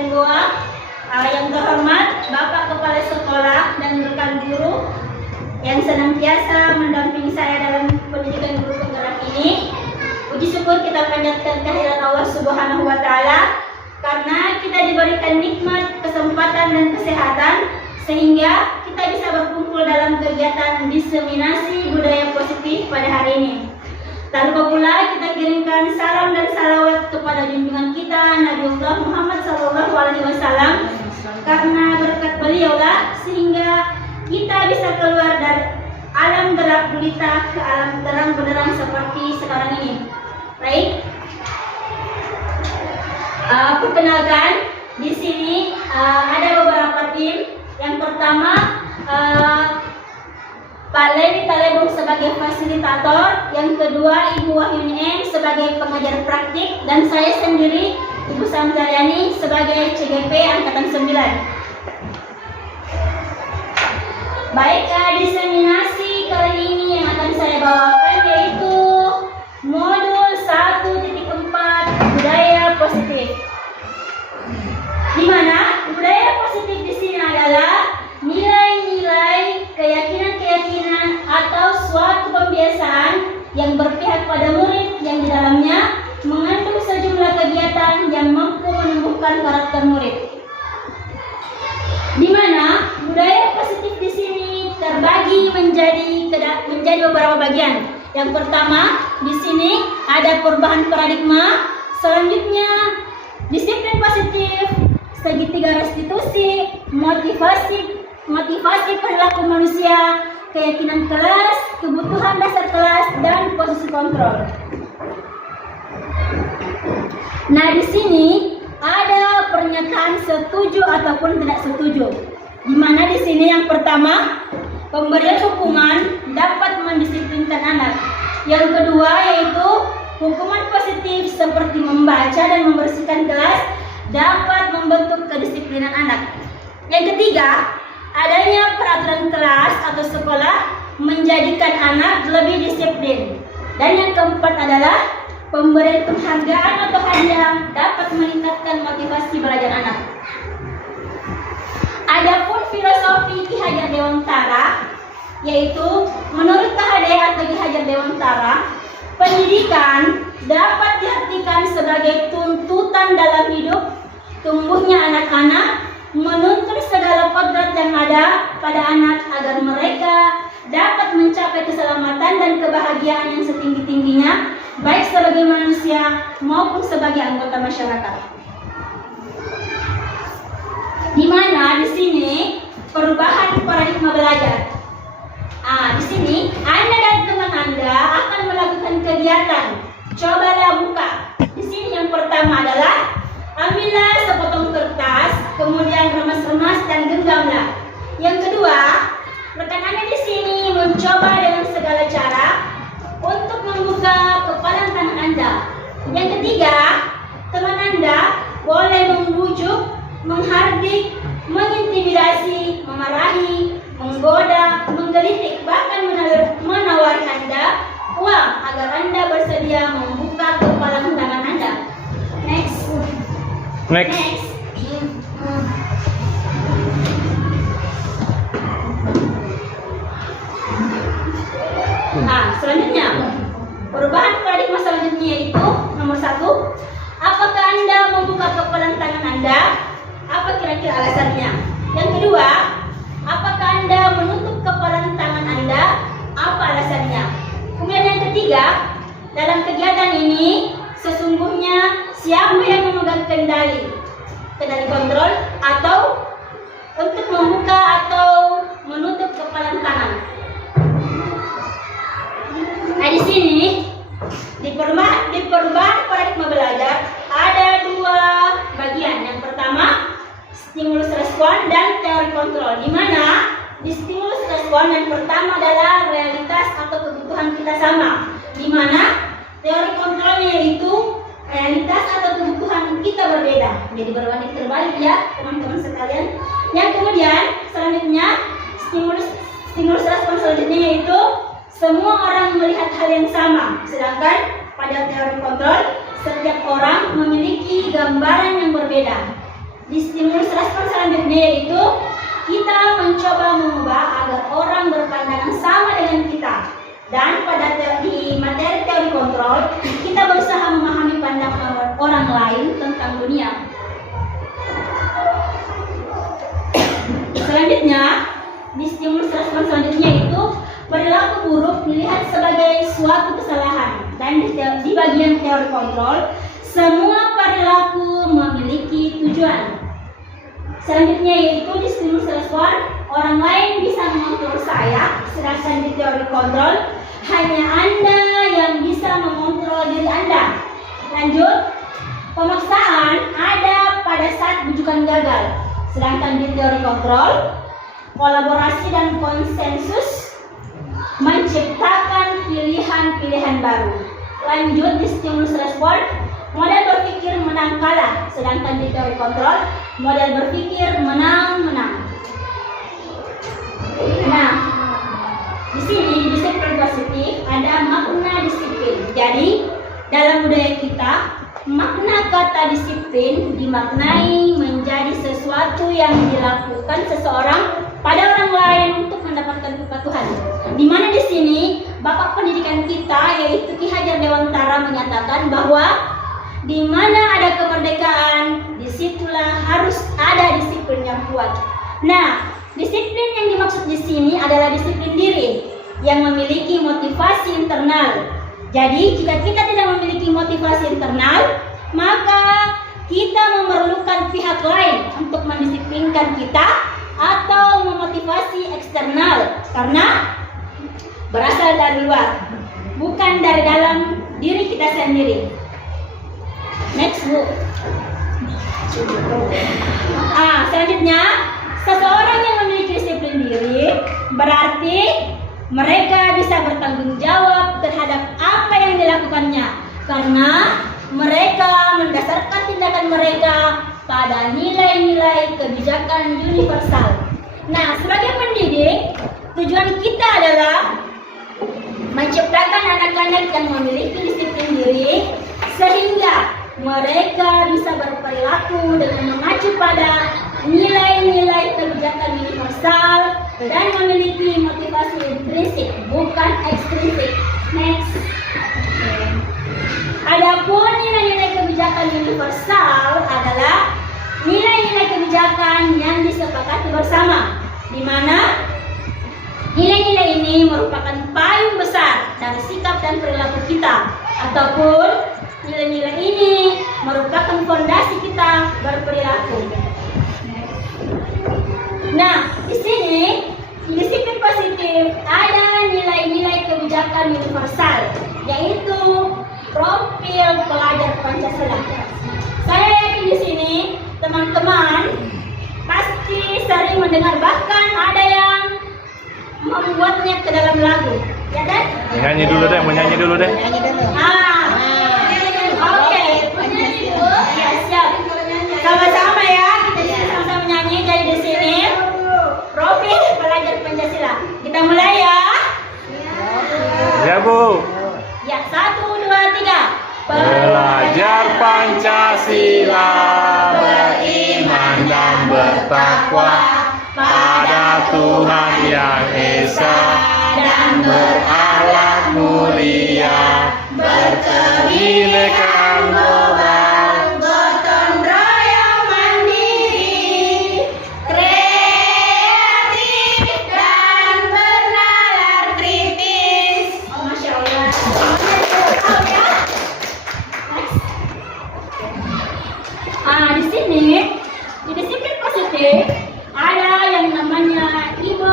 dan Goa, yang terhormat Bapak Kepala Sekolah dan rekan guru yang senantiasa mendampingi saya dalam pendidikan guru penggerak ini. Puji syukur kita panjatkan kehadirat Allah Subhanahu wa Ta'ala karena kita diberikan nikmat, kesempatan dan kesehatan sehingga kita bisa berkumpul dalam kegiatan diseminasi budaya positif pada hari ini. Tak lupa pula kita kirimkan salam dan salawat kepada junjungan kita Nabiullah Muhammad SAW karena berkat beliaulah sehingga kita bisa keluar dari alam gelap gulita ke alam terang benderang seperti sekarang ini. Baik, perkenalkan di sini ada beberapa tim. Yang pertama Pak Lewi Talebong sebagai fasilitator, yang kedua Ibu Wahyuni M sebagai pengajar praktik, dan saya sendiri Ibu Samzariani sebagai CGP Angkatan 9. Baik, diseminasi kali ini yang akan saya bawakan yaitu modul 1.4 budaya positif. Di mana budaya positif di sini adalah nilai-nilai, keyakinan-keyakinan atau suatu kebiasaan yang berpihak pada murid yang di dalamnya mengandung sejumlah kegiatan yang mampu menumbuhkan karakter murid. Di mana budaya positif di sini terbagi menjadi beberapa bagian. Yang pertama, di sini ada perubahan paradigma, selanjutnya disiplin positif, segitiga restitusi, motivasi perilaku manusia, keyakinan kelas, kebutuhan dasar kelas, dan posisi kontrol. Nah, di sini ada pernyataan setuju ataupun tidak setuju. Di mana di sini yang pertama, pemberian hukuman dapat mendisiplinkan anak. Yang kedua yaitu hukuman positif seperti membaca dan membersihkan kelas dapat membentuk kedisiplinan anak. Yang ketiga, adanya peraturan kelas atau sekolah menjadikan anak lebih disiplin. Dan yang keempat adalah pemberian penghargaan atau hadiah dapat meningkatkan motivasi belajar anak. Adapun filosofi Ki Hajar Dewantara, yaitu menurut KHD atau Ki Hajar Dewantara, pendidikan dapat diartikan sebagai tuntutan dalam hidup tumbuhnya anak-anak, menuntun segala kodrat yang ada pada anak agar mereka dapat mencapai keselamatan dan kebahagiaan yang setinggi-tingginya, baik sebagai manusia maupun sebagai anggota masyarakat. Di mana di sini perubahan paradigma belajar. Di sini Anda dan teman Anda akan melakukan kegiatan. Cobalah buka. Di sini yang pertama adalah ambillah sepotong kertas, kemudian remas-remas dan genggamlah. Yang kedua, rekan Anda di sini mencoba dengan segala cara untuk membuka kepalan tangan Anda. Yang ketiga, teman Anda boleh membujuk, menghardik, mengintimidasi, memarahi, menggoda, menggelitik, bahkan menawari Anda uang agar Anda bersedia membuka kepalan tangan Anda. Next. Selanjutnya, perubahan paradigma selanjutnya yaitu nomor 1. Apakah Anda membuka kepalan tangan Anda? Apa kira-kira alasannya? Yang kedua, apakah Anda menutup kepalan tangan Anda? Apa alasannya? Kemudian yang ketiga, dalam kegiatan ini sesungguhnya siapa yang memegang kendali kontrol atau untuk membuka atau menutup kepalan tangan? Nah, di sini di perubahan paradigma belajar ada dua bagian. Yang pertama, stimulus respon dan teori kontrol. Di mana di stimulus respon yang pertama adalah realitas atau kebutuhan kita sama. Di mana teori kontrolnya yaitu realitas atau kebutuhan kita berbeda. Jadi berbanding terbalik ya teman-teman sekalian. Yang kemudian selanjutnya stimulus respon selanjutnya yaitu semua orang melihat hal yang sama. Sedangkan pada teori kontrol setiap orang memiliki gambaran yang berbeda. di stimulus respon selanjutnya yaitu kita mencoba mengubah agar orang berpandangan sama dengan kita. Dan di materi teori kontrol, kita berusaha memahami pandangan orang lain tentang dunia. Selanjutnya, di stimulus respon selanjutnya itu perilaku buruk dilihat sebagai suatu kesalahan. Dan di bagian teori kontrol, semua perilaku memiliki tujuan. Selanjutnya yaitu di stimulus respon, orang lain bisa mengontrol saya, sedangkan di teori kontrol hanya Anda yang bisa mengontrol diri Anda. Lanjut, pemaksaan ada pada saat bujukan gagal, sedangkan di teori kontrol, kolaborasi dan konsensus menciptakan pilihan-pilihan baru. Lanjut di stimulus respon, model berpikir menang kalah, sedangkan di teori kontrol, model berpikir menang-menang. Nah, di sini disiplin positif ada makna disiplin. Jadi, dalam budaya kita, makna kata disiplin dimaknai menjadi sesuatu yang dilakukan seseorang pada orang lain untuk mendapatkan kepatuhan. Di mana di sini Bapak Pendidikan kita yaitu Ki Hajar Dewantara menyatakan bahwa di mana ada kemerdekaan, disitulah harus ada disiplin yang kuat. Nah, disiplin yang dimaksud di sini adalah disiplin diri yang memiliki motivasi internal. Jadi, jika kita tidak memiliki motivasi internal, maka kita memerlukan pihak lain untuk mendisiplinkan kita atau memotivasi eksternal karena berasal dari luar, bukan dari dalam diri kita sendiri. Next, Bu. Selanjutnya, seseorang yang memiliki disiplin diri berarti mereka bisa bertanggung jawab terhadap apa yang dilakukannya karena mereka mendasarkan tindakan mereka pada nilai-nilai kebijakan universal. Nah, sebagai pendidik, tujuan kita adalah menciptakan anak-anak yang memiliki disiplin diri sehingga mereka bisa berperilaku dengan mengacu pada nilai-nilai kebijakan universal dan memiliki motivasi intrinsik, bukan ekstrinsik. Next. Adapun nilai-nilai kebijakan universal adalah nilai-nilai kebijakan yang disepakati bersama, di mana nilai-nilai ini merupakan payung besar dari sikap dan perilaku kita, ataupun nilai-nilai ini merupakan fondasi kita berperilaku. Nah, di sini disiplin positif ada nilai-nilai kebijakan universal, yaitu profil pelajar Pancasila. Saya yakin di sini teman-teman pasti sering mendengar, bahkan ada yang membuatnya ke dalam lagu, ya kan? Menyanyi dulu deh. Oke, menyanyi dulu. Ya, siap. Sama-sama ya, kita sama-sama menyanyi. Jadi di sini profil pelajar Pancasila. Kita mulai ya. Ya, Bu. Ya, 1, 2, 3. Belajar Pancasila, beriman dan bertakwa pada Tuhan Yang Esa dan berakhlak mulia, berkebinekaan global, gotong royong mandiri, kreatif dan bernalar kritis. Oh, Masya Allah. Di sini di disiplin positif ada yang namanya Ibu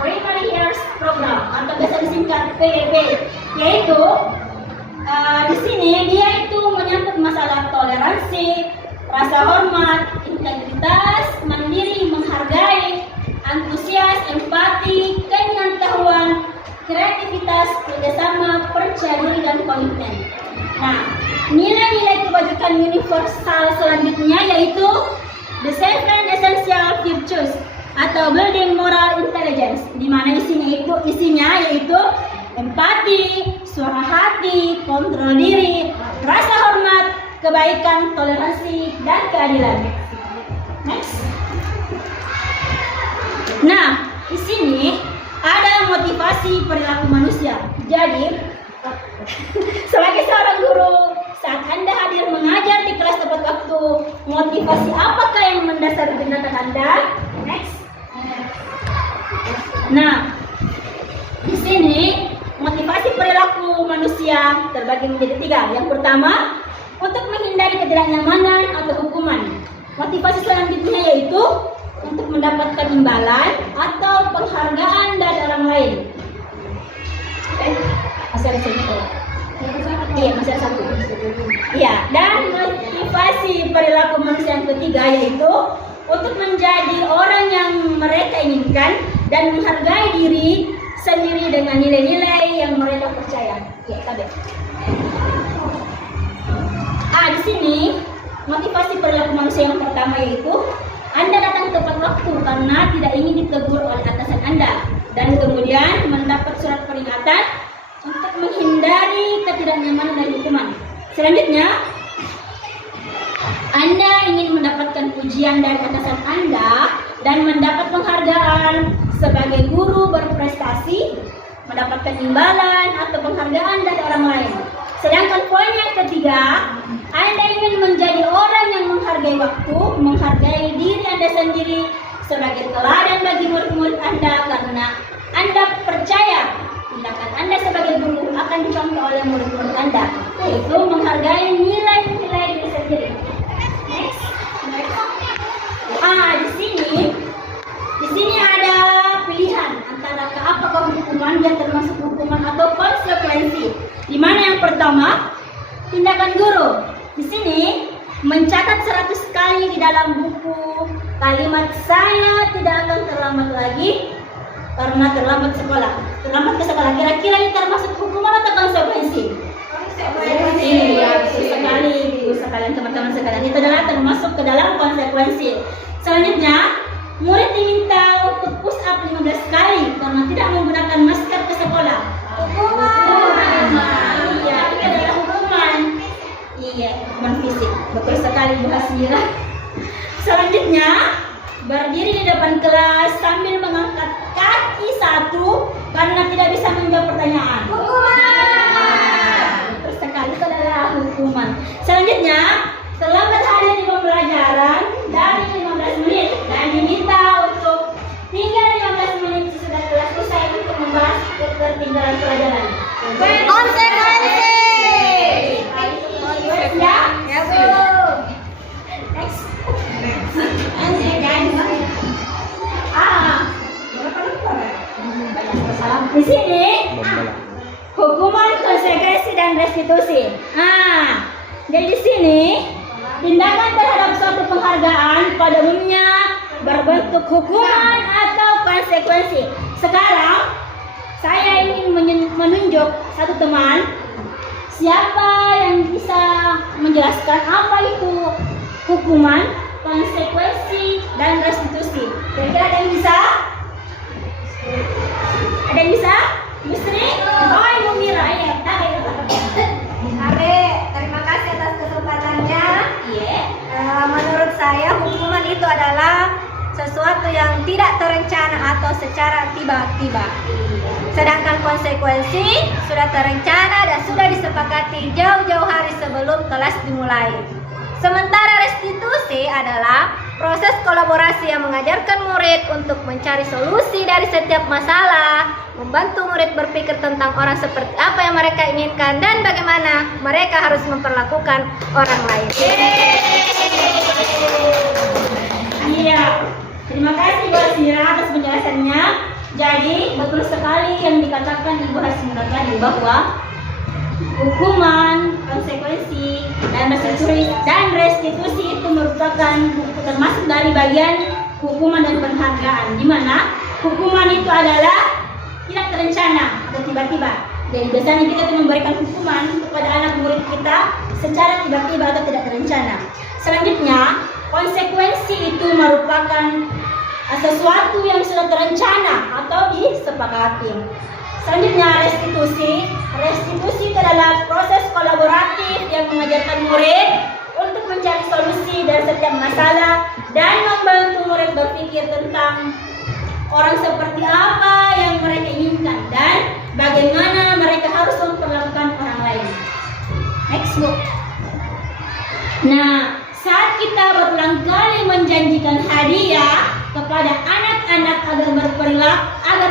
Primary Years Program atau biasa disingkat PYP, yaitu di sini dia itu menyangkut masalah toleransi, rasa hormat, integritas, mandiri, menghargai, antusias, empati, pengetahuan, kreativitas, kerjasama, percaya diri dan komitmen. Nah, nilai-nilai kebajikan universal selanjutnya yaitu the 7 essential virtues atau building moral intelligence, di mana isinya yaitu empati, suara hati, kontrol diri, rasa hormat, kebaikan, toleransi, dan keadilan. Next. Nah, di sini ada motivasi perilaku manusia. Jadi, sebagai seorang guru, saat Anda hadir mengajar di kelas tepat waktu, motivasi apakah yang mendasari tindakan Anda? Next. Nah, di sini motivasi perilaku manusia terbagi menjadi 3. Yang pertama, untuk menghindari ketidaknyamanan atau hukuman. Motivasi selanjutnya yaitu untuk mendapatkan imbalan atau penghargaan dari orang lain. Masih ada satu. Iya, masih ada satu. Iya, dan motivasi perilaku manusia yang ketiga yaitu untuk menjadi orang yang mereka inginkan dan menghargai diri sendiri dengan nilai-nilai yang mereka percaya. Ya, KB. Di sini motivasi perilaku manusia yang pertama yaitu Anda datang tepat waktu karena tidak ingin ditegur oleh atasan Anda, dan kemudian mendapat surat peringatan untuk menghindari ketidaknyamanan dan hukuman. Selanjutnya, Anda ingin mendapatkan pujian dari atasan Anda dan mendapat penghargaan sebagai guru berprestasi, mendapatkan imbalan atau penghargaan dari orang lain. Sedangkan poin yang ketiga, Anda ingin menjadi orang yang menghargai waktu, menghargai diri Anda sendiri sebagai teladan bagi murid-murid Anda karena Anda percaya tindakan Anda sebagai guru akan dicontoh oleh murid-murid Anda, yaitu menghargai nilai-nilai diri sendiri. Next. Di sini ada pilihan antara apakah hukuman yang termasuk hukuman atau konsekuensi. Di mana yang pertama, tindakan guru. Di sini mencatat 100 kali di dalam buku kalimat saya tidak akan terlambat lagi karena terlambat sekolah. Terlambat ke sekolah. Kira-kira ini termasuk hukuman atau konsekuensi? Konsekuensi. Ya, betul sekali, ibu sekalian, teman-teman sekalian. Itu adalah termasuk ke dalam konsekuensi. Selanjutnya, murid diminta untuk push up 15 kali karena tidak menggunakan masker ke sekolah. Hukuman. Iya, ini adalah hukuman. Iya, hukuman fisik. Betul sekali Bu Hasmira. Selanjutnya, berdiri di depan kelas sambil mengangkat kaki satu karena tidak bisa menjawab pertanyaan. Hukuman. Betul sekali, itu adalah hukuman. Selanjutnya, terlambat hadir di pembelajaran dari 15 menit dan diminta untuk tinggal 15 menit sesudah kelas usai untuk membahas ketertinggalan pelajaran. Konsekuensi. Ya, Bu. Next. Di sini hukuman, konsekuensi dan restitusi. Jadi di sini tindakan terhadap suatu penghargaan pada umumnya berbentuk hukuman atau konsekuensi. Sekarang saya ingin menunjuk satu teman. Siapa yang bisa menjelaskan apa itu hukuman, konsekuensi, dan restitusi? Kira-kira ada yang bisa? Ada yang bisa? Bu Sri? Oh, Ibu Mira. Ya, Abe, terima kasih atas kesempatannya. Iya. Menurut saya hukuman itu adalah sesuatu yang tidak terencana atau secara tiba-tiba. Sedangkan konsekuensi sudah terencana dan sudah disepakati jauh-jauh hari sebelum kelas dimulai. Sementara restitusi adalah proses kolaborasi yang mengajarkan murid untuk mencari solusi dari setiap masalah, membantu murid berpikir tentang orang seperti apa yang mereka inginkan dan bagaimana mereka harus memperlakukan orang lain. Iya. Terima kasih Bu Hasmira atas penjelasannya. Jadi betul sekali yang dikatakan Ibu Hasmira tadi bahwa hukuman, konsekuensi, dan restitusi itu merupakan termasuk dari bagian hukuman dan penghargaan, di mana hukuman itu adalah tidak terencana atau tiba-tiba. Jadi biasanya kita itu memberikan hukuman kepada anak murid kita secara tiba-tiba atau tidak terencana. Selanjutnya, konsekuensi itu merupakan sesuatu yang sudah terencana atau disepakati. Selanjutnya, restitusi. Restitusi itu adalah proses kolaboratif yang mengajarkan murid untuk mencari solusi dari setiap masalah dan membantu murid berpikir tentang orang seperti apa yang mereka inginkan dan bagaimana mereka harus memperlakukan orang lain. Next book. Nah, saat kita berulang kali menjanjikan hadiah kepada anak-anak agar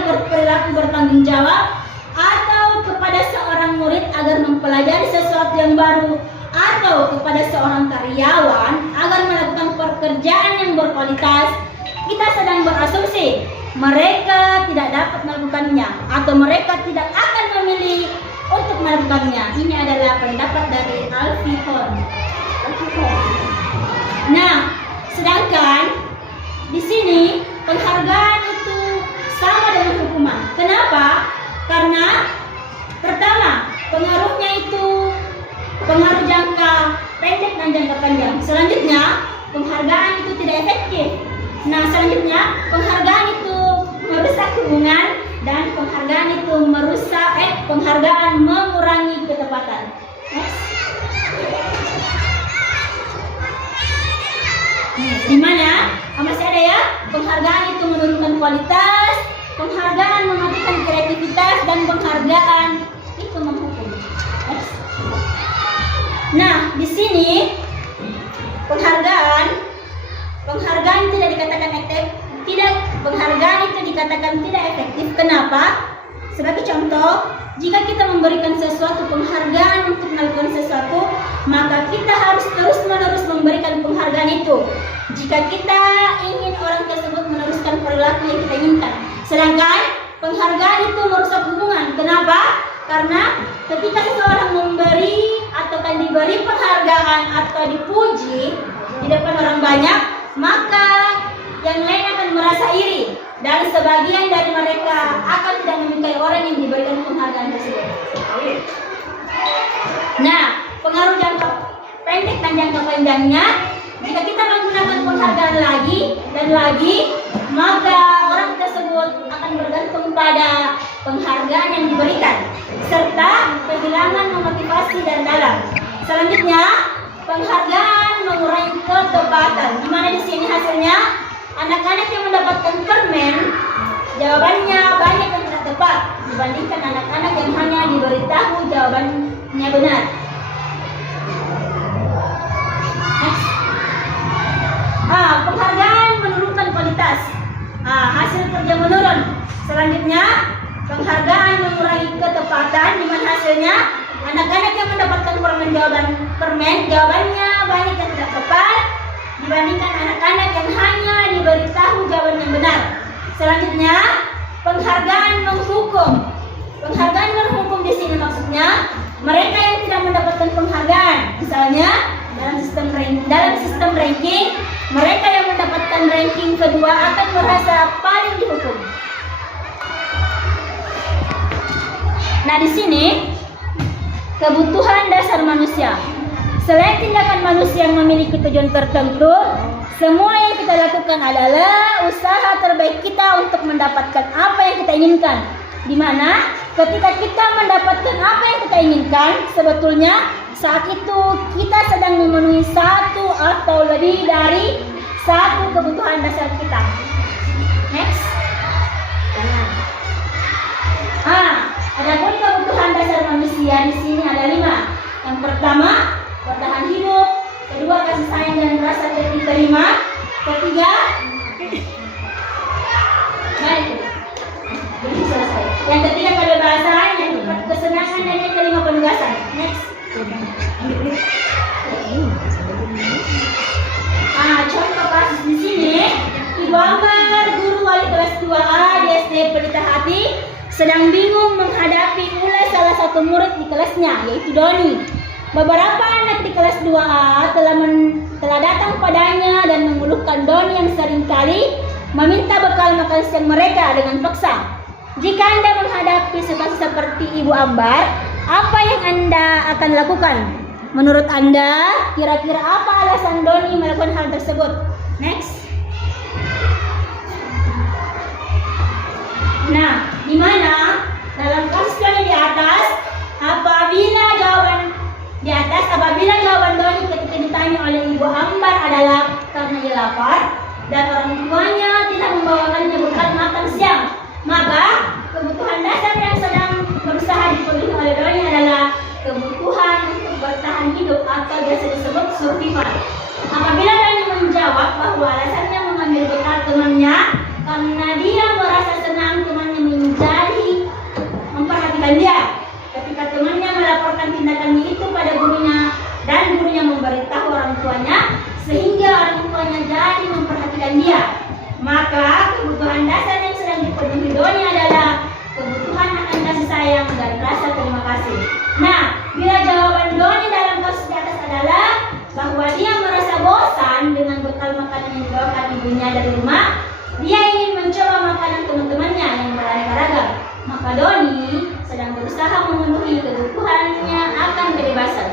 berperilaku bertanggung jawab, atau kepada seorang murid agar mempelajari sesuatu yang baru, atau kepada seorang karyawan agar melakukan pekerjaan yang berkualitas, kita sedang berasumsi mereka tidak dapat melakukannya atau mereka tidak akan memilih untuk melakukannya. Ini adalah pendapat dari Alfie Horn. Nah, sedangkan di sini penghargaan itu sama dengan hukuman. Kenapa? Karena pertama, pengaruhnya itu pengaruh jangka pendek dan jangka panjang. Selanjutnya, penghargaan itu tidak efektif. Nah, selanjutnya, penghargaan itu merusak hubungan dan penghargaan mengurangi ketepatan. Next. Di mana? Masih ada ya? Penghargaan itu menurunkan kualitas, penghargaan mematikan kreativitas, dan penghargaan itu menghukum. Next. Nah, di sini penghargaan tidak dikatakan efektif. Penghargaan itu dikatakan tidak efektif. Kenapa? Sebagai contoh, jika kita memberikan sesuatu penghargaan untuk melakukan sesuatu, maka kita harus terus-menerus memberikan penghargaan itu. Jika kita ingin orang tersebut meneruskan perilaku yang kita inginkan. Sedangkan penghargaan itu merusak hubungan. Kenapa? Karena ketika seseorang memberi atau diberi penghargaan atau dipuji di depan orang banyak, maka yang lain akan merasa iri dan sebagian dari mereka akan tidak menyukai orang yang diberikan penghargaan tersebut. Nah, pengaruh jangka pendek dan jangka panjangnya, jika kita menggunakan penghargaan lagi dan lagi, maka orang tersebut akan bergantung pada penghargaan yang diberikan serta kehilangan memotivasi dari dalam. Selanjutnya, penghargaan mengurangi ketepatan. Di mana di sini hasilnya? Anak-anak yang mendapatkan permen, jawabannya banyak yang tidak tepat dibandingkan anak-anak yang hanya diberitahu jawabannya benar. Next. Penghargaan menurunkan kualitas. Hasil kerja menurun. Selanjutnya, penghargaan mengurangi ketepatan. Di mana hasilnya? Anak-anak yang mendapatkan permen, jawabannya banyak yang tidak tepat dibandingkan anak-anak yang hanya diberitahu jawaban yang benar. Selanjutnya, penghargaan menghukum. Penghargaan menghukum di sini maksudnya mereka yang tidak mendapatkan penghargaan. Misalnya dalam sistem ranking, mereka yang mendapatkan ranking kedua akan merasa paling dihukum. Nah, di sini kebutuhan dasar manusia. Selain tindakan manusia yang memiliki tujuan tertentu, semua yang kita lakukan adalah usaha terbaik kita untuk mendapatkan apa yang kita inginkan. Di mana ketika kita mendapatkan apa yang kita inginkan, sebetulnya saat itu kita sedang memenuhi satu atau lebih dari satu kebutuhan dasar kita. Next. Adapun kebutuhan dasar manusia di sini ada 5. Yang pertama, bertahan hidup. Kedua, kasih sayang dan rasa diterima. Ketiga, jadi selesai. Yang ketiga, kebebasan. Yang keempat, kesenangan. Dan yang kelima, penugasan. Next. Contoh kasus di sini, Ibu Ambar, guru wali kelas 2A di SD Pelita Hati, sedang bingung menghadapi ulah salah satu murid di kelasnya, yaitu Doni. Beberapa anak di kelas 2A telah datang padanya dan mengeluhkan Doni yang seringkali meminta bekal makan siang mereka dengan paksa. Jika Anda menghadapi situasi seperti Ibu Ambar, apa yang Anda akan lakukan? Menurut Anda, kira-kira apa alasan Doni melakukan hal tersebut? Next. Nah, di mana dalam kasus Doni di atas, apabila jawaban Doni ketika ditanya ditanya oleh Ibu Ambar adalah karena ia lapar dan orang tuanya tidak membawakannya bekal makan siang. Maka kebutuhan dasar yang sedang berusaha dipenuhi oleh Doni adalah kebutuhan untuk bertahan hidup atau biasa disebut survival. Apabila Doni menjawab bahwa alasannya mengambil bekal temannya karena dia merasa senang temannya menjadi memperhatikan dia. Ketika temannya melaporkan tindakannya itu pada gurunya dan gurunya memberitahu orang tuanya sehingga orang tuanya jadi memperhatikan dia, maka kebutuhan dasar yang sedang dipenuhi Doni adalah kebutuhan akan kasih sayang dan rasa terima kasih. Nah, bila jawaban Doni dalam kasus di atas adalah bahwa dia merasa bosan dengan bekal makanan yang dibawakan ibunya dari rumah, dia ingin mencoba makanan teman-temannya yang beraneka ragam, maka Doni sedang berusaha memenuhi kebutuhannya akan kebebasan.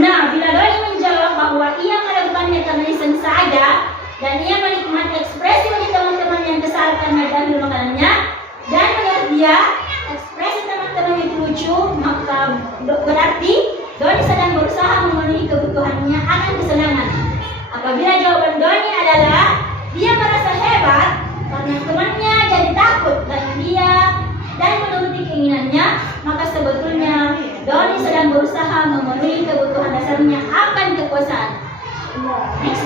Nah, bila Doni menjawab bahwa ia melakukannya karena iseng saja dan ia menikmati ekspresi bagi teman-teman yang kesal karena diambil makanannya dan menurut dia ekspresi teman-teman itu lucu, maka berarti Doni sedang berusaha memenuhi kebutuhannya akan kesenangan. Apabila jawaban Doni adalah dia merasa hebat karena temannya jadi takut dan menuruti keinginannya, maka sebetulnya Doni sedang berusaha memenuhi kebutuhan dasarnya akan kekuasaan. Next.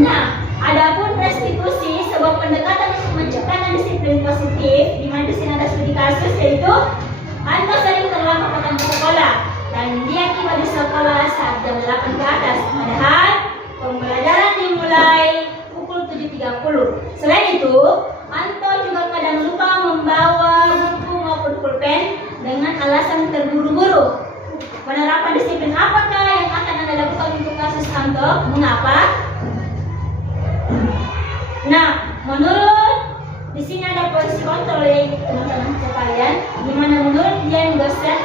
Nah, adapun restitusi, sebuah pendekatan untuk menciptakan disiplin positif, di mana di sini ada studi kasus yaitu Anto sering terlambat datang ke sekolah dan dia tiba di sekolah saat jam 8 ke atas, padahal pembelajaran dimulai pukul 7.30. Selain itu, Anto juga kadang lupa membawa buku maupun pulpen dengan alasan terburu-buru. Penerapan disiplin apakah yang akan Anda lakukan untuk kasus Anto? Mengapa? Nah, menurut di sini ada posisi kontrol ya teman-teman sekalian, di mana menurut Dian dosen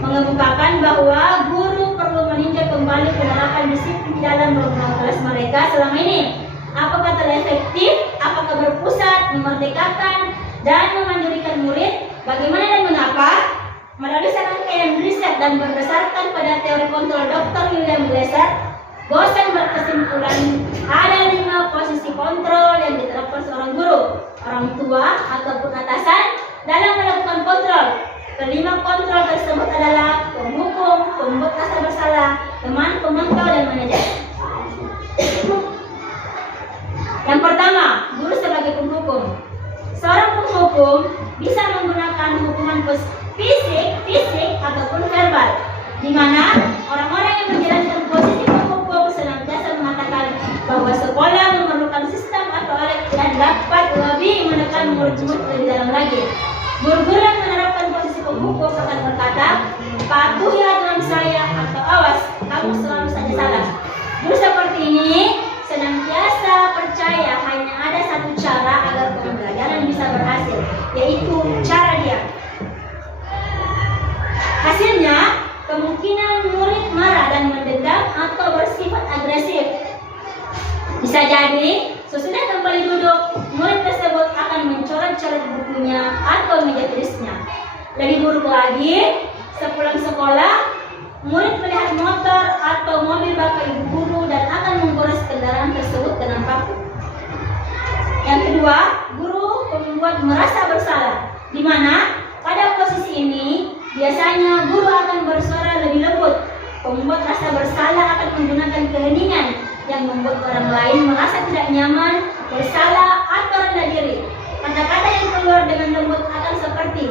mengemukakan bahwa guru perlu meninjau kembali penerapan disiplin di dalam program kelas mereka selama ini. Apakah telah efektif? Apakah berpusat, memerdekakan, dan memandirikan murid? Bagaimana dan mengapa? Melalui serangkaian riset dan berdasarkan pada teori kontrol Dr. William Glasser, dosen berkesimpulan ada 5 posisi kontrol yang diterapkan seorang guru, orang tua, ataupun atasan dalam melakukan kontrol. Kelima kontrol tersebut adalah penghukum, pembuat rasa bersalah, teman, pemantau, dan manajer. Yang pertama, guru sebagai penghukum. Seorang penghukum bisa menggunakan hukuman fisik ataupun verbal, di mana orang-orang yang menjalankan posisi penghukum senantiasa mengatakan bahwa sekolah memerlukan sistem atau alat yang dapat lebih menekan murid-murid lebih dalam lagi. Guru-guru yang menerapkan posisi penghukum akan berkata, patuhi aturan saya atau awas, kamu selalu saja salah. Guru seperti ini senantiasa percaya hanya ada satu cara agar pembelajaran bisa berhasil, yaitu cara dia. Hasilnya, kemungkinan murid marah dan mendendam atau bersifat agresif. Bisa jadi, sesudah kembali duduk, murid tersebut akan mencoret-coret bukunya atau meja tulisnya. Lebih buruk lagi, sepulang sekolah, murid melihat motor atau mobil bapak ibu guru dan akan menggores kendaraan tersebut dengan paku. Yang kedua, guru membuat merasa bersalah, di mana pada posisi ini biasanya guru akan bersuara lebih lembut. Pembuat rasa bersalah akan menggunakan keheningan yang membuat orang lain merasa tidak nyaman, bersalah, atau rendah diri. Kata-kata yang keluar dengan lembut akan seperti,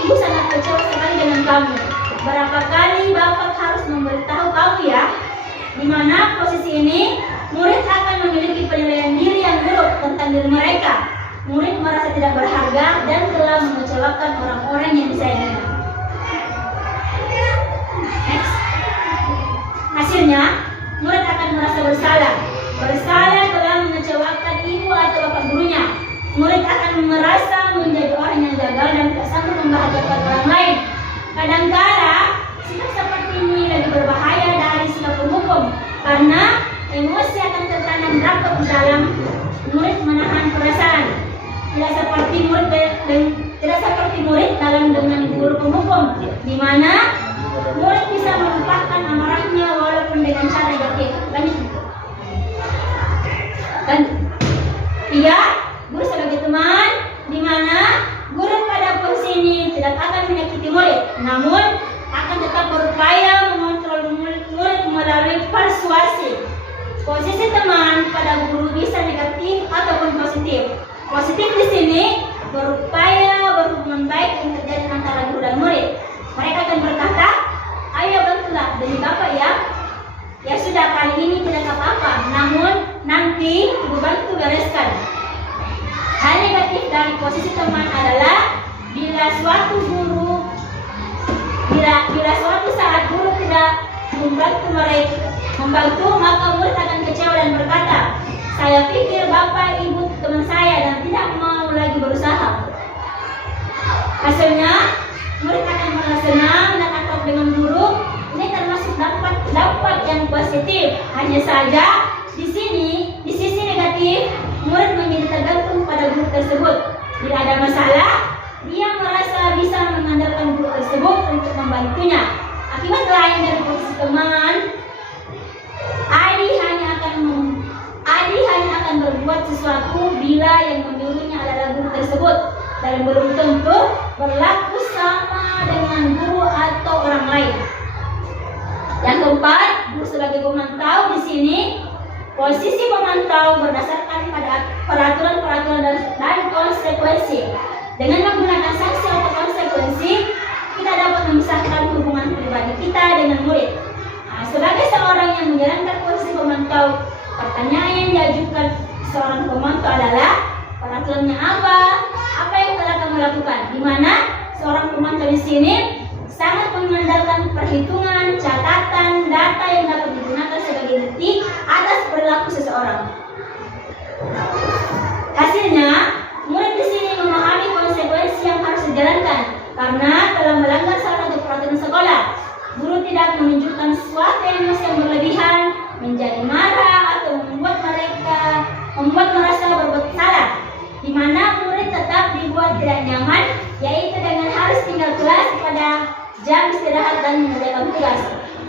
ibu sangat kecewa sekali dengan kamu. Berapa kali bapak harus memberitahu kamu ya? Di mana posisi ini, murid akan memiliki penilaian diri yang buruk tentang diri mereka. Murid merasa tidak berharga dan telah mengecewakan orang-orang yang disayanginya. Next. Hasilnya, murid akan merasa bersalah. Bersalah telah mengecewakan ibu atau bapak gurunya. Murid akan merasa menjadi orang yang gagal dan tak sanggup membahagiakan orang lain. Kadangkala, sikap seperti ini lebih berbahaya dari sikap penghukum karena emosi akan tertanam rapat di dalam murid menahan perasaan. Tidak seperti murid Tidak seperti murid dalam dengan guru penghukum, di mana murid bisa melupakan amarahnya walaupun dengan cara negatif. Dan tiga, guru sebagai teman, di mana guru pada posisi ini tidak akan menyakiti murid, namun akan tetap berupaya mengontrol murid melalui persuasi. Posisi teman pada guru bisa negatif ataupun positif. Positif di sini berupaya berhubungan baik yang terjadi antara guru dan murid. Mereka akan berkata, ayo bantulah demi Bapak ya. Ya sudah, kali ini tidak apa-apa, namun nanti Ibu bantu bereskan. Hal negatif dari posisi teman adalah bila suatu saat guru tidak membantu, maka murid akan kecewa dan berkata, saya pikir Bapak Ibu teman saya dan tidak mau lagi berusaha. Hasilnya, murid akan merasa senang dan akrab dengan guru. Ini termasuk dampak yang positif. Hanya saja di sisi negatif, murid menjadi tergantung pada guru tersebut. Bila ada masalah, dia merasa bisa mengandalkan guru tersebut untuk membantunya. Akibat lain dari posisi teman, Adi hanya akan berbuat sesuatu bila yang menyuruhnya adalah guru tersebut, dan belum tentu berlaku sama dengan guru atau orang lain. Yang keempat, guru sebagai pemantau di sini, posisi pemantau berdasarkan pada peraturan-peraturan dan konsekuensi. Dengan menggunakan sanksi atau konsekuensi, kita dapat memisahkan hubungan pribadi kita dengan murid. Sebagai seorang yang menjalankan posisi pemantau, pertanyaan yang diajukan seorang pemantau adalah peraturannya apa? Apa yang telah kamu lakukan? Di mana seorang pemantau di sini sangat mengandalkan perhitungan, catatan, data yang dapat digunakan sebagai bukti atas perilaku seseorang. Hasilnya, murid di sini memahami konsekuensi yang harus dijalankan karena telah melanggar salah satu peraturan sekolah. Guru tidak menunjukkan sesuatu yang berlebihan, menjadi marah atau membuat merasa berbuat salah, di mana murid tetap dibuat tidak nyaman, yaitu dengan harus tinggal kelas pada jam istirahat dan mengerjakan tugas.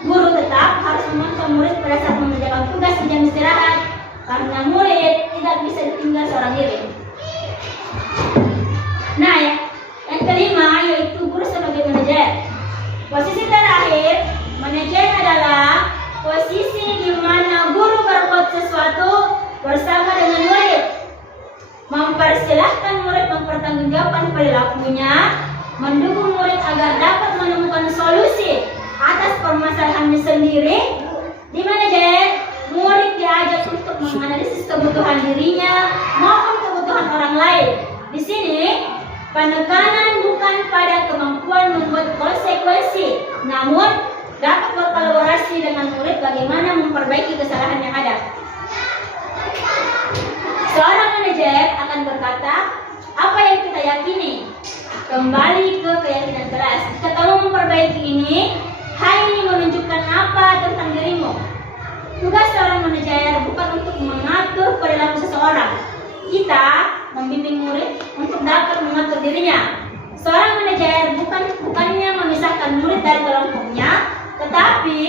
Guru tetap harus memantau murid pada saat mengerjakan tugas di jam istirahat, karena murid tidak bisa ditinggal seorang diri. Nah, yang kelima yaitu guru sebagai manajer. Posisi terakhir, manajer adalah posisi di mana guru berbuat sesuatu bersama dengan murid, mempersilahkan murid mempertanggungjawabkan perilakunya, mendukung murid agar dapat menemukan solusi atas permasalahannya sendiri. Di manajer, murid diajak untuk menganalisis kebutuhan dirinya maupun kebutuhan orang lain. Di sini, penekanan bukan pada kemampuan membuat konsekuensi, namun dapat berkolaborasi dengan murid bagaimana memperbaiki kesalahan yang ada. Seorang manajer akan berkata, apa yang kita yakini? Kembali ke keyakinan keras. Jika kamu memperbaiki ini, hal ini menunjukkan apa tentang dirimu? Tugas seorang manajer bukan untuk mengatur perilaku seseorang. Kita membimbing murid untuk dapat mengatur dirinya. Seorang manajer bukannya memisahkan murid dari kelompoknya, tetapi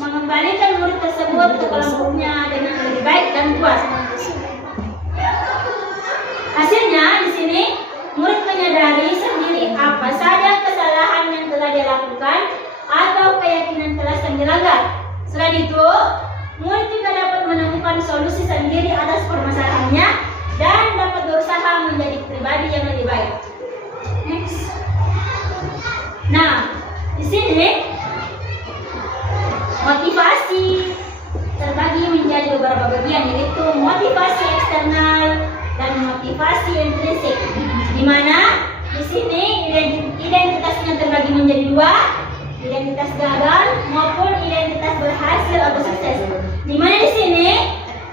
mengembalikan murid tersebut ke kelompoknya dengan lebih baik dan puas. Hasilnya di sini murid menyadari sendiri apa saja kesalahan yang telah dia lakukan atau keyakinan kelas yang dilanggar. Selain itu, murid juga dapat menemukan solusi sendiri atas permasalahannya dan dapat berusaha menjadi pribadi yang lebih baik. Next. Nah, di sini motivasi terbagi menjadi beberapa bagian, yaitu motivasi eksternal dan motivasi intrinsik. Di mana di sini identitasnya terbagi menjadi dua, identitas gagal maupun identitas berhasil atau sukses. Di mana di sini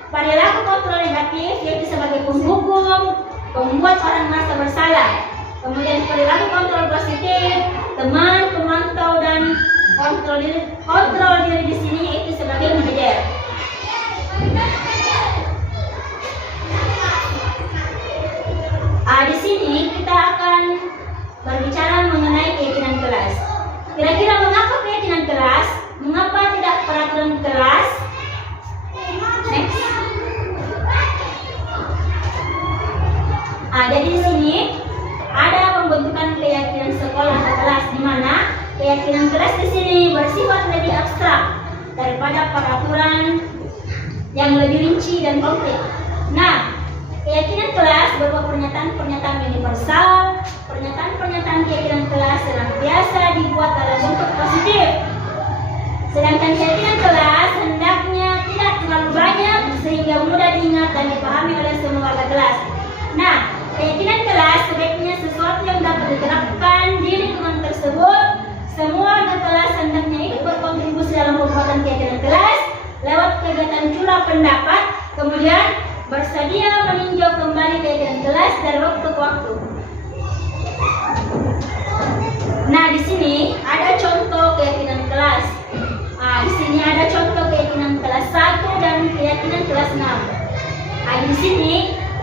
perilaku kontrol negatif yaitu sebagai penghukum, membuat orang merasa bersalah. Kemudian perilaku kontrol positif, teman, pemantau dan kontrol diri di sini yaitu sebagai manajer. Di sini kita akan Jadi di sini ada pembentukan keyakinan sekolah atau kelas, di mana keyakinan kelas di sini bersifat lebih abstrak daripada peraturan yang lebih rinci dan konkret. Nah, keyakinan kelas berupa pernyataan-pernyataan universal. Pernyataan-pernyataan keyakinan kelas senantiasa dibuat dalam bentuk positif. Sedangkan keyakinan kelas hendaknya tidak terlalu banyak sehingga mudah diingat dan dipahami oleh semua warga kelas. Nah, keyakinan kelas sebaiknya sesuatu yang dapat diterapkan di lingkungan tersebut. Semua warga kelas hendaknya ikut berkontribusi dalam pembuatan keyakinan kelas lewat kegiatan curah pendapat, kemudian bersedia meninjau kembali keyakinan kelas dari waktu ke waktu. Nah, di sini ada contoh keyakinan kelas. Di sini ada contoh keyakinan kelas 1 dan keyakinan kelas 6. Di sini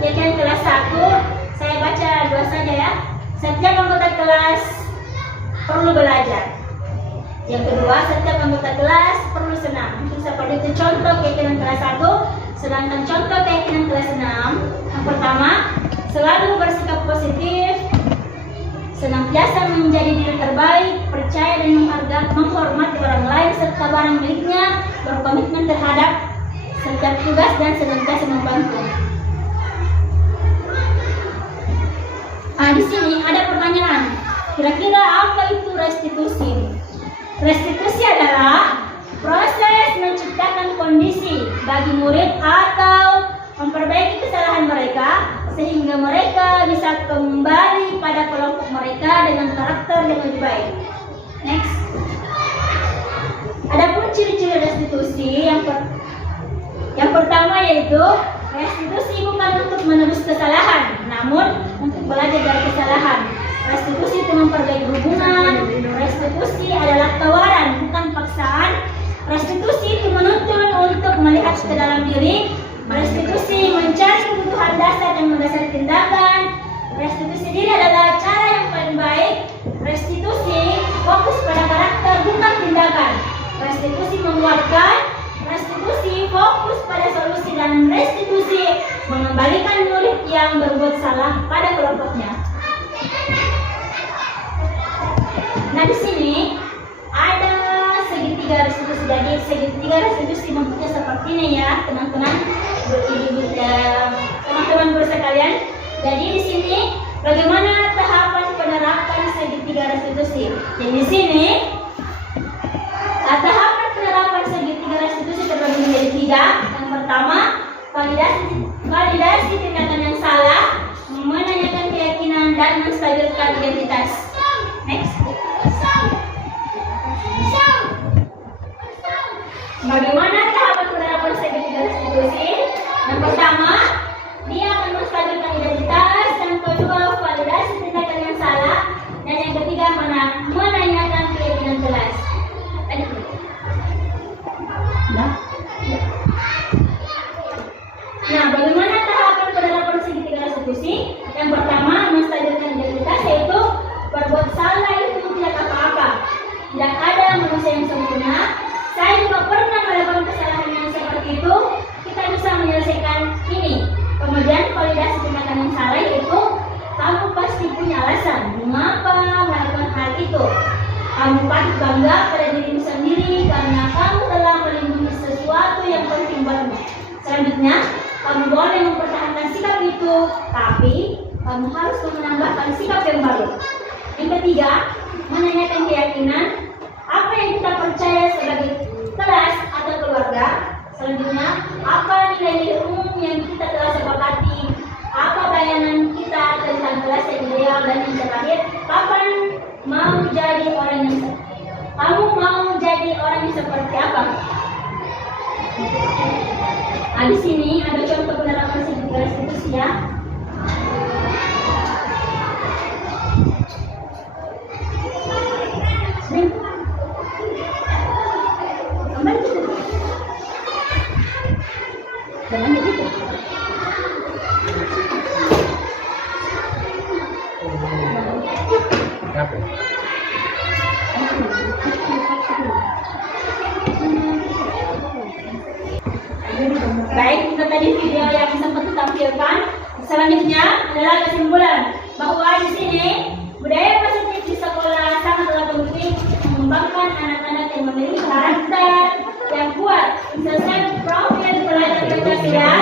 keyakinan kelas 1 saya baca dua saja ya. Setiap anggota kelas perlu belajar. Yang kedua, setiap anggota kelas perlu senang. Itu seperti itu contoh keyakinan kelas 1. Sedangkan contoh keyakinan kelas 6, yang pertama, selalu bersikap positif, senantiasa menjadi diri terbaik, percaya dan menghormati orang lain serta barang miliknya, berkomitmen terhadap setiap tugas dan senantiasa membantu. Di sini ada pertanyaan, kira-kira apa itu restitusi? Restitusi adalah proses menciptakan kondisi bagi murid atau memperbaiki kesalahan mereka sehingga mereka bisa kembali pada kelompok mereka dengan karakter yang lebih baik. Next. Adapun ciri-ciri restitusi yang pertama yaitu restitusi bukan untuk menebus kesalahan, namun untuk belajar dari kesalahan. Restitusi itu memperbaiki hubungan. Restitusi adalah tawaran, bukan paksaan. Restitusi itu menuntun untuk melihat ke dalam diri. Restitusi mencari kebutuhan dasar dan mendasari tindakan. Restitusi diri adalah cara yang paling baik. Restitusi fokus pada karakter, bukan tindakan. Restitusi menguatkan. Restitusi fokus pada solusi, dan restitusi mengembalikan murid yang berbuat salah pada kelompoknya. Nah, di sini ada segitiga restitusi. Jadi segitiga restitusi bentuknya seperti ini ya, teman-teman guru sekalian. Jadi di sini bagaimana tahapan penerapan segitiga restitusi? Jadi di sini tahapan penerapan segitiga restitusi terbagi menjadi 3. Yang pertama, validasi tindakan yang salah, menanyakan keyakinan dan menstabilkan identitas. Next. Bagaimana tahapan penerapan segitiga restitusi? Yang pertama, dia akan menstabilkan identitas. Yang kedua, validasi tindakan yang salah. Dan yang ketiga, menanyakan keyakinan kelas. Nah, bagaimana tahapan penerapan segitiga restitusi? Yang pertama, menstabilkan identitas, yaitu berbuat salah itu tidak apa-apa. Tidak ada manusia yang sempurna. Saya juga pernah melakukan kesalahan yang seperti itu. Kita bisa menyelesaikan ini. Kemudian validasi tindakan yang salah, yaitu kamu pasti punya alasan mengapa melakukan hal itu. Kamu patut bangga pada dirimu sendiri karena kamu telah melindungi sesuatu yang penting buatmu. Selanjutnya, kamu boleh mempertahankan sikap itu, tapi kamu harus menambahkan sikap yang baru. Yang ketiga, menanyakan keyakinan. Apa yang kita percaya sebagai kelas atau keluarga? Selanjutnya, apa nilai-nilai umum yang kita telah sepakati? Apa bayangan kita tentang kelas yang ideal? Dan yang terakhir, kamu mau jadi orang yang seperti apa? Di sini ada contoh penerapan segitiga restitusi ya. Jangan begitu. Kenapa? Baik, itu tadi video yang sempat ditampilkan. Selanjutnya adalah kesimpulan bahwa di sini budaya positif di sekolah sangatlah penting untuk mengembangkan anak-anak yang memiliki karakter yang kuat, sukses profil pelajar Pancasila